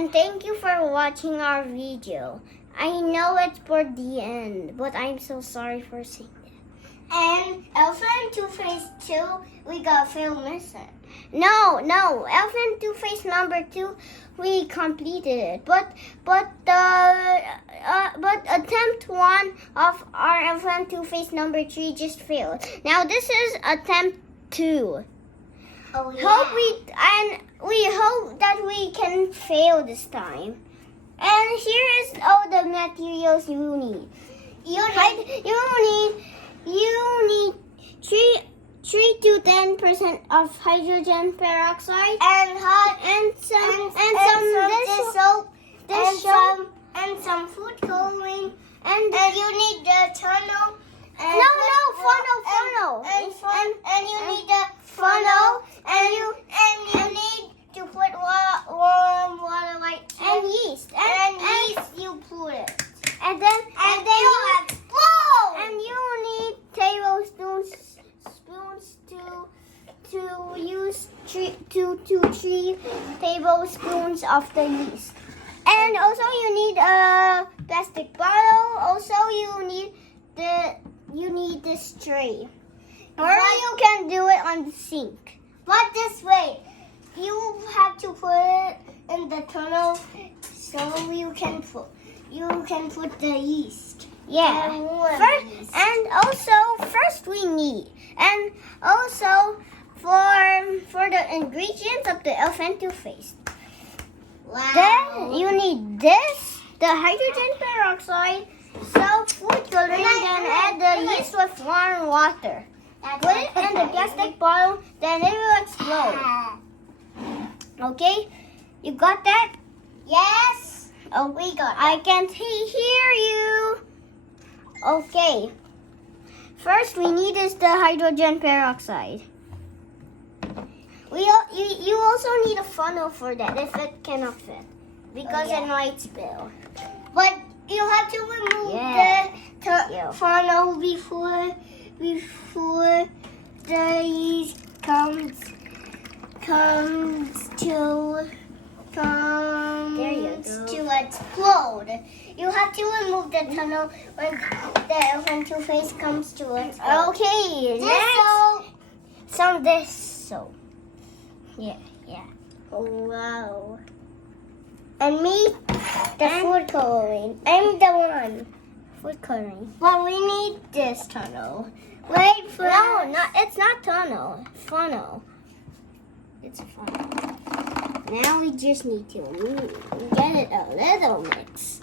and thank you for watching our video. I know it's for the end, but I'm so sorry for saying that. And Elephant Toothpaste 2, we got Phil missing. No, Elephant Toothpaste number 2, we completed it. But attempt 1 of our Elephant Toothpaste number 3 just failed. Now this is attempt 2. Oh yeah. We hope that we can fail this time. And here is all the materials you need. You need 3 to 10% of hydrogen peroxide and some food coloring, and you need the tunnel. Funnel. And you need the funnel, and you need to put warm water like and yeast. And yeast you put it. And then you explode. And you need tablespoons to use 3 tablespoons of the yeast. And also you need a plastic bottle. Also you need this tray. Or you can do it on the sink. But this way, you have to put it in the tunnel so you can put the yeast. Yeah. First we need, and also for the ingredients of the Elephant Toothpaste. Wow. Then you need this, the hydrogen peroxide, some food coloring, then add the yeast with warm water. Put it in the plastic bottle, then it will explode. Okay? You got that? Yes. Oh, we got. I can't hear you. Okay. First, we need is the hydrogen peroxide. You also need a funnel for that if it cannot fit, because it might spill. But you have to remove the funnel before the yeast comes to explode. You have to remove the tunnel when the Elephant Toothpaste comes to explode. Okay, next some dish soap. Yeah. Oh, wow. And me, the food coloring. I'm the one. Food coloring. But we need this tunnel. Wait for it's not tunnel. Funnel. It's a funnel. Now we just need to get it a little mix.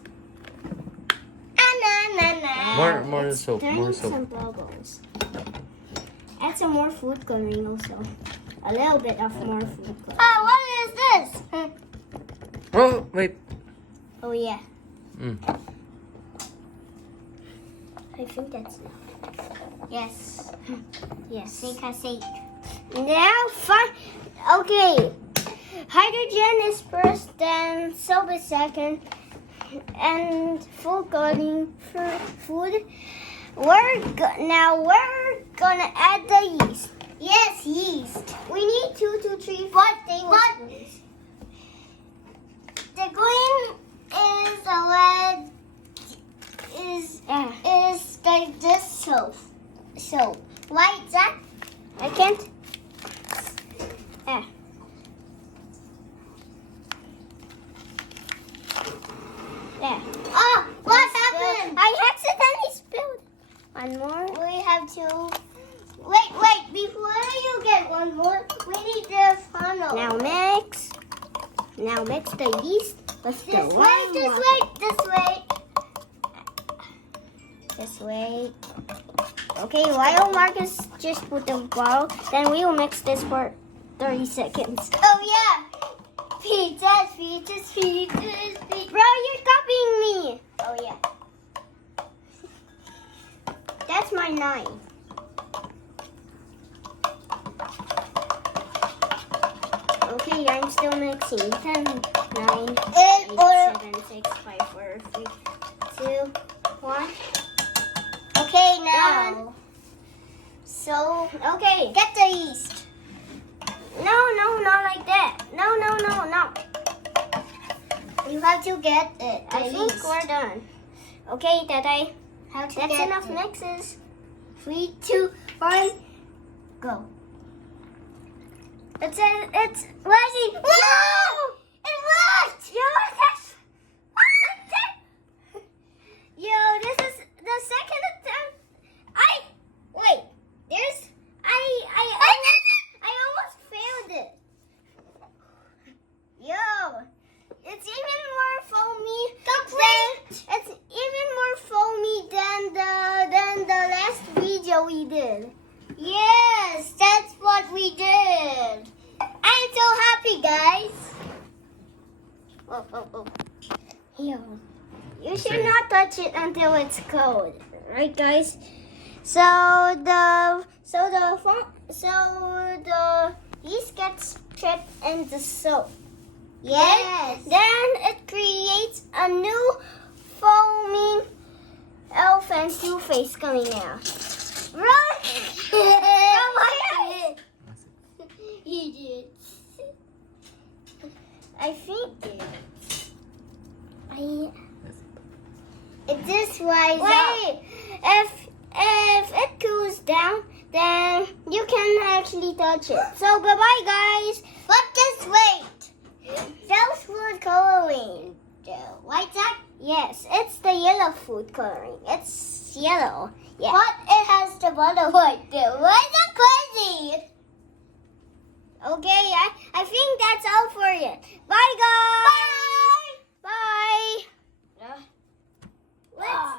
More soap. More soap. Some bubbles. Add some more food coloring also. A little bit of more food coloring. Oh, what is this? Oh, wait. Oh yeah. I think that's enough. Yes. Yes. Think. Now, okay. Hydrogen is first, then soap is second, and food coloring for food. We're gonna add the yeast. Yes, yeast. We need 2 to 3 tablespoons. The green is the red is like this soap. Like that. I can't. There. Oh, what happened? I accidentally spilled. One more. We have to. Wait. Before you get one more, we need the funnel. Now mix the yeast with the This way. Okay, while Marcus just put the bottle, then we will mix this for 30 seconds. Oh yeah. Pizzas. Bro, you're copying me. Oh yeah. That's my 9. Okay, I'm still mixing. 10, 9, 8, 7, 6, 5, 4, 3, 2, 1. Okay, now. So, okay. Get the yeast. No, not like that. No. how to get it. I think we're done. Okay, Tatay. How to That's get enough it. mixes. 3, 2, 1, go. It's rising. No! It worked! Yo, Yo, this is the second attempt. Wait. I almost failed it. Yo, it's even more foamy. It's even more foamy than the last video we did. Yes, that's what we did. I'm so happy, guys. Oh. Yo, you should not touch it until it's cold, right, guys? So the yeast gets trapped in the soap. Yes. Then it creates a new foaming elephant toothpaste coming out. Run! Oh my God! You did. I think It just rise up. wait. If it cools down, then you can actually touch it. So bye bye, guys. But just wait. Those food coloring. White that? Yes, it's the yellow food coloring. It's yellow. Yeah. But it has the bottle white there. Why is that crazy? Okay, I think that's all for it. Bye, guys. Bye. Bye. Let's